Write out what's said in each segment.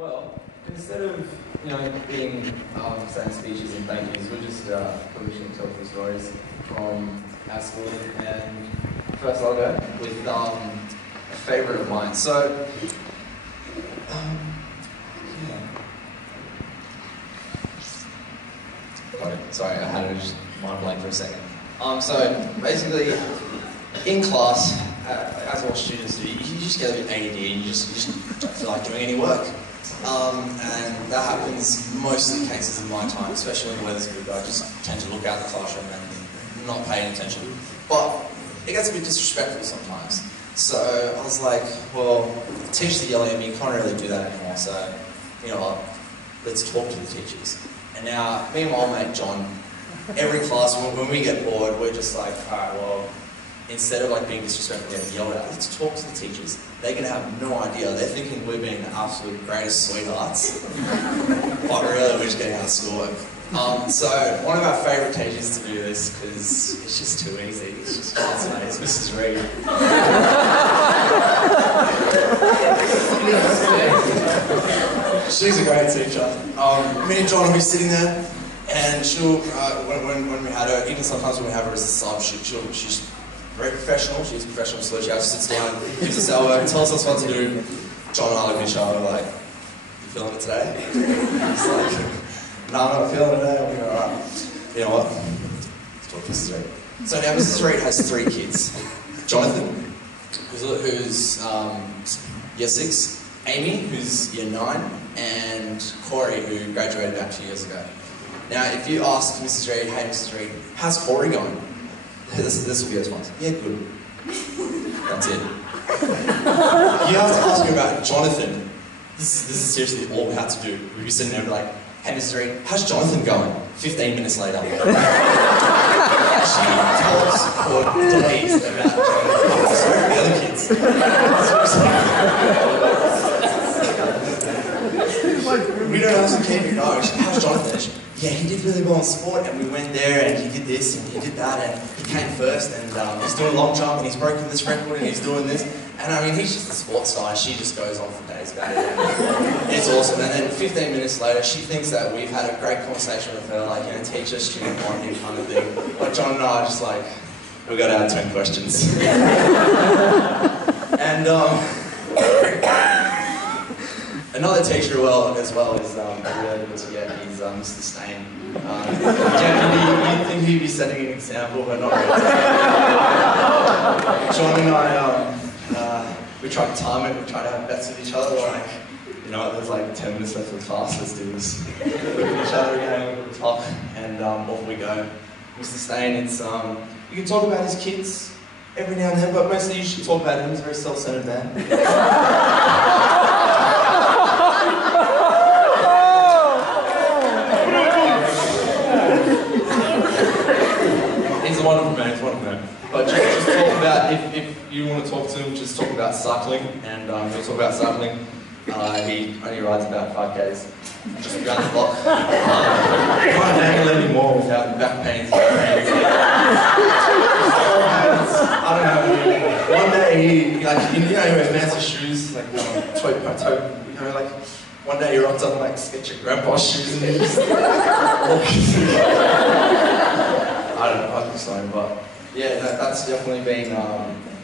Well, instead of being saying speeches and thank yous, we're just publishing talking stories from our school. And first, I'll go with a favourite of mine. So, sorry, I had to just mind blank for a second. So basically, in class, as all students do, you just get a bit ADD and you just don't feel like doing any work. And that happens most of the cases of my time, especially when the weather's good. I just tend to look out the classroom and not pay any attention. But it gets a bit disrespectful sometimes. So I was like, well, the teachers are yelling at me, you can't really do that anymore, so you know what, let's talk to the teachers. And now, me and my old mate John, every class, when we get bored, we're just like, alright, well, instead of being disrespectful and yelled at, let's talk to the teachers. They're going to have no idea. They're thinking we're being the absolute greatest sweethearts. But really, we're just getting out of schoolwork. So, one of our favourite teachers to do this, because it's just too easy, it's just fascinating, it's Mrs. Reed. She's a great teacher. Me and John will be sitting there, and she'll, when we had her, even sometimes when we have her as a sub, she's very professional. She's professional, so she sits down, gives us our work, tells us what to do. John and I look at each other like, you feeling it today? It's like, no, I'm not feeling it today. I'll be alright. You know what? Let's talk to Mrs. Reed. So now Mrs. Reed has 3 kids. Jonathan, who's year 6, Amy, who's year 9, and Corey, who graduated about 2 years ago. Now, if you ask Mrs. Reed, hey Mrs. Reed, how's Corey going? This will be her response. Yeah, good. That's it. You have to ask her about Jonathan. This is seriously all we had to do. We'd be sitting there and be like, hey Mrs. Reed, how's Jonathan going? 15 minutes later. She talks for days about Jonathan. Sorry for the other kids. We don't ask the kid, how's Jonathan? Yeah, he did really well in sport, and we went there, and he did this, and he did that, and he came first, and he's doing long jump, and he's broken this record, and he's doing this. And I mean, he's just a sports star, and she just goes on for days about it. It's awesome. And then 15 minutes later, she thinks that we've had a great conversation with her, teacher, student bonding kind of thing. John and I are just like, we got our 10 questions. And another teacher as well is really good to get. He's Mr. Stain. Generally, you'd think he'd be setting an example, but not really. John and I, we try to time it. We try to have bets with each other. There's 10 minutes left of class. Let's do this. Look at each other again, look at the clock, and off we go. Mr. Stain, it's you can talk about his kids every now and then, but mostly you should talk about him. He's a very self-centered man. He's a wonderful man, But just talk about, if you want to talk to him, just talk about cycling, and he'll talk about cycling. He only rides about 5Ks, just around the block. Can't handle anymore without back pains. I don't know, one day he wears fancy shoes, one day he rocks up sketchy grandpa's shoes and he just I don't know, I'm sorry, but yeah, that's definitely been,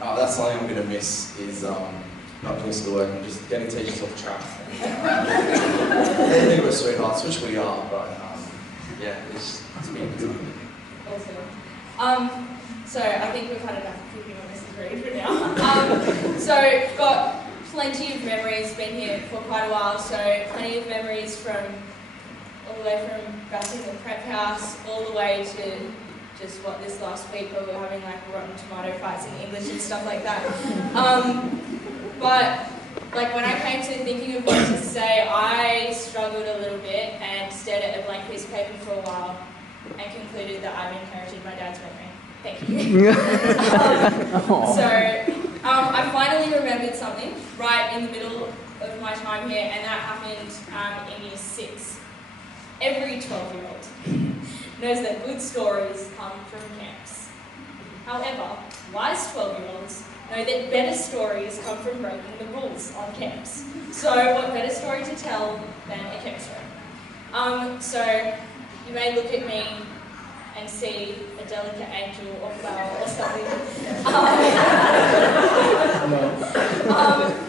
that's something I'm going to miss, is not doing schoolwork and just getting teachers off track. They think we're sweethearts, which we are, but yeah, it's been good. Awesome. So I think we've had enough of keeping on Mrs. Reed for now. So got plenty of memories, been here for quite a while, so plenty of memories from all the way from back in the prep house, all the way to just this last week where we were having rotten tomato fights in English and stuff like that. But when I came to thinking of what to say, I struggled a little bit and stared at a blank piece of paper for a while and concluded that I've inherited my dad's memory. Thank you. I finally remembered something right in the middle of my time here, and that happened in year 6. Every 12-year-old knows that good stories come from camps. However, wise 12-year-olds know that better stories come from breaking the rules on camps. So what better story to tell than a camp story? So you may look at me and see a delicate angel or flower or something.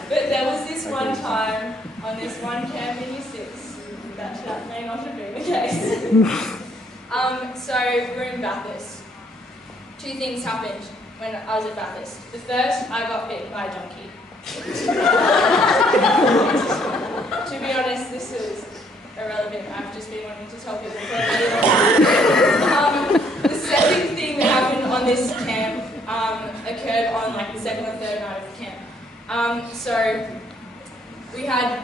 But there was this one time on this one camp in Year 6 that may not have been the case. So we're in Bathurst. Two things happened when I was at Bathurst. The first, I got bitten by a donkey. To be honest, this is irrelevant. I've just been wanting to tell people for a really long time. The second thing that happened on this camp occurred on like the second or third night of the camp. So we had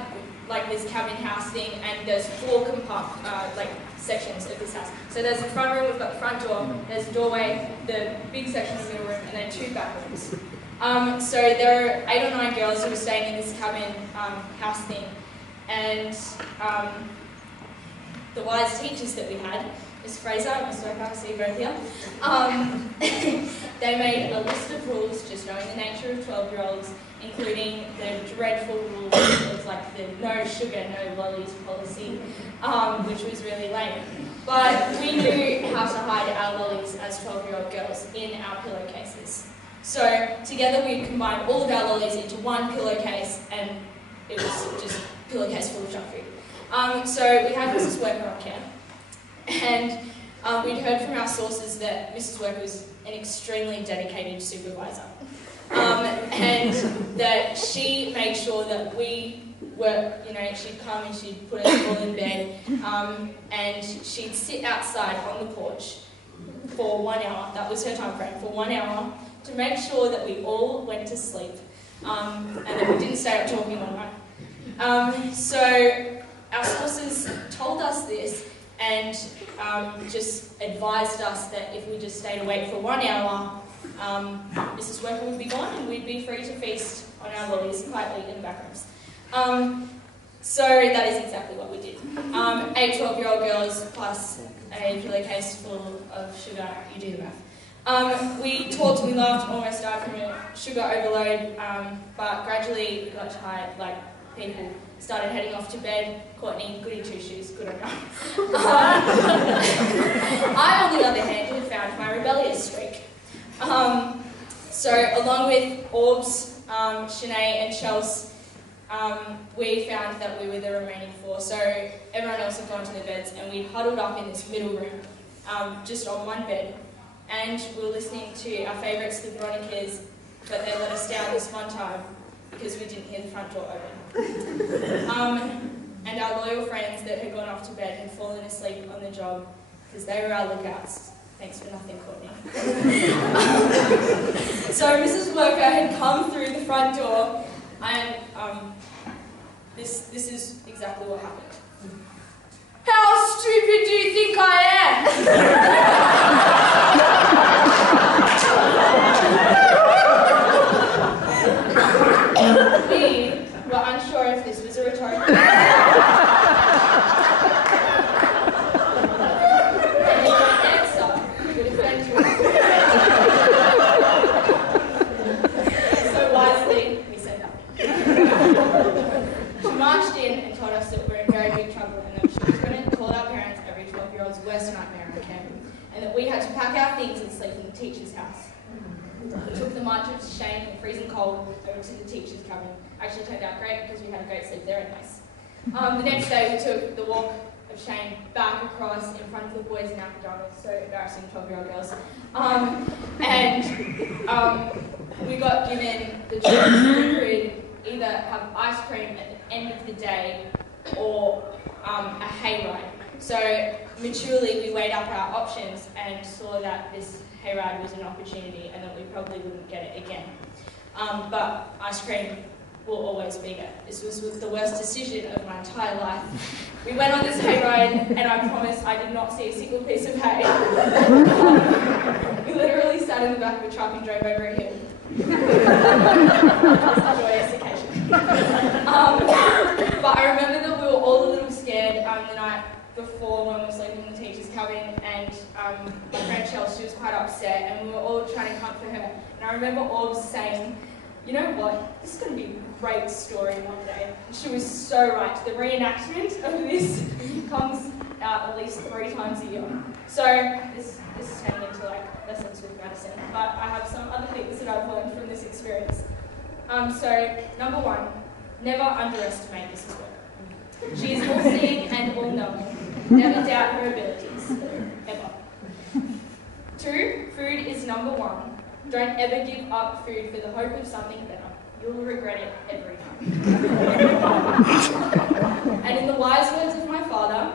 like this cabin house thing, and there's 4 sections of this house. So there's the front room, we've got the front door, there's the doorway, the big section of the middle room, and then 2 back rooms. So there are 8 or 9 girls who were staying in this cabin house thing, and the wise teachers that we had, Miss Fraser and Miss Worker, I see you both here, they made a list of rules just knowing the nature of 12-year-olds, including the dreadful rules of like the no sugar, no lollies policy, which was really lame. But we knew how to hide our lollies as 12-year-old girls in our pillowcases. So together we combined all of our lollies into one pillowcase, and it was just a pillowcase full of junk food. So we had Mrs. Worker on camp, and we'd heard from our sources that Mrs. Worker was an extremely dedicated supervisor. And that she made sure that we were, she'd come and she'd put us all in bed, and she'd sit outside on the porch for 1 hour, that was her time frame, for 1 hour, to make sure that we all went to sleep, and that we didn't stay up talking all night. So our sources told us this, and just advised us that if we just stayed awake for 1 hour, Mrs. Worker would be gone and we'd be free to feast on our lollies quietly in the back rooms. So that is exactly what we did. 8 12-year-old girls plus a pillowcase full of sugar, you do the math. We talked, we laughed, almost died from a sugar overload, but gradually we got tired, like people started heading off to bed. Courtney, goody 2-shoes, good on you. I, on the other hand, had found my rebellious streak. So along with Orbs, Shanae and Chels, we found that we were the remaining 4. So everyone else had gone to their beds, and we huddled up in this middle room, just on one bed, and we were listening to our favourites, the Veronicas, but they let us down this one time because we didn't hear the front door open. And our loyal friends that had gone off to bed had fallen asleep on the job because they were our lookouts. Thanks for nothing, Courtney. So Mrs. Worker had come through the front door, and this is exactly what happened. How stupid do you think I am? We were unsure if this was a rhetorical worst nightmare on camp, and that we had to pack our things and sleep in the teacher's house. We took the march of shame and freezing cold over to the teacher's cabin. Actually turned out great because we had a great sleep there anyways. The next day we took the walk of shame back across in front of the boys in our pajamas, so embarrassing 12-year-old girls. We got given the choice. We could either have ice cream at the end of the day or a hayride. So maturely we weighed up our options and saw that this hayride was an opportunity and that we probably wouldn't get it again. But ice cream will always be there. This was the worst decision of my entire life. We went on this hayride and I promise I did not see a single piece of hay. We literally sat in the back of a truck and drove over a hill. It was a joyous occasion. But I remember that we were all a little scared the night before when we were sleeping in the teacher's cabin, and my friend Chelsea, she was quite upset, and we were all trying to hunt for her. And I remember Orbs saying, you know what, this is going to be a great story one day. And she was so right. The reenactment of this comes out at least 3 times a year. So this is turning into like lessons with Madison, but I have some other things that I've learned from this experience. So number 1, never underestimate Mrs. Work. She is all-seeing and all-knowing. Never doubt her abilities, ever. 2, food is number 1. Don't ever give up food for the hope of something better. You'll regret it every time. And in the wise words of my father,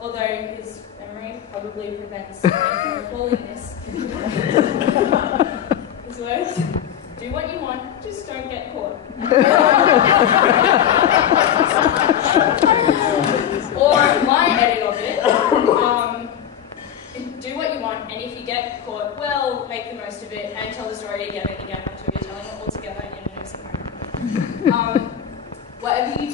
although his memory probably prevents me from recalling this, his words, do what you want, just don't get caught. Or my edit of it, do what you want, and if you get caught, well, make the most of it and tell the story again and again until you're telling it all together in a nursing home. Whatever you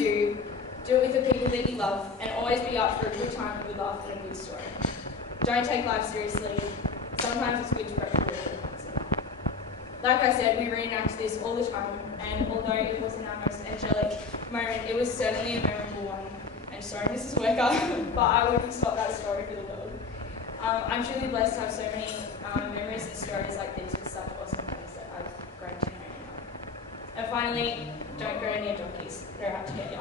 do it with the people that you love, and always be up for a good time with a laugh and a good story. Don't take life seriously. Sometimes it's good to break the rule. Like I said, we reenact this all the time, and although it wasn't our most angelic moment, it was certainly a memorable one. And sorry, Mrs. Worker, but I wouldn't swap that story for the world. I'm truly blessed to have so many memories and stories like these with such awesome friends that I've grown to know. And finally, don't go near donkeys. They're out to get you.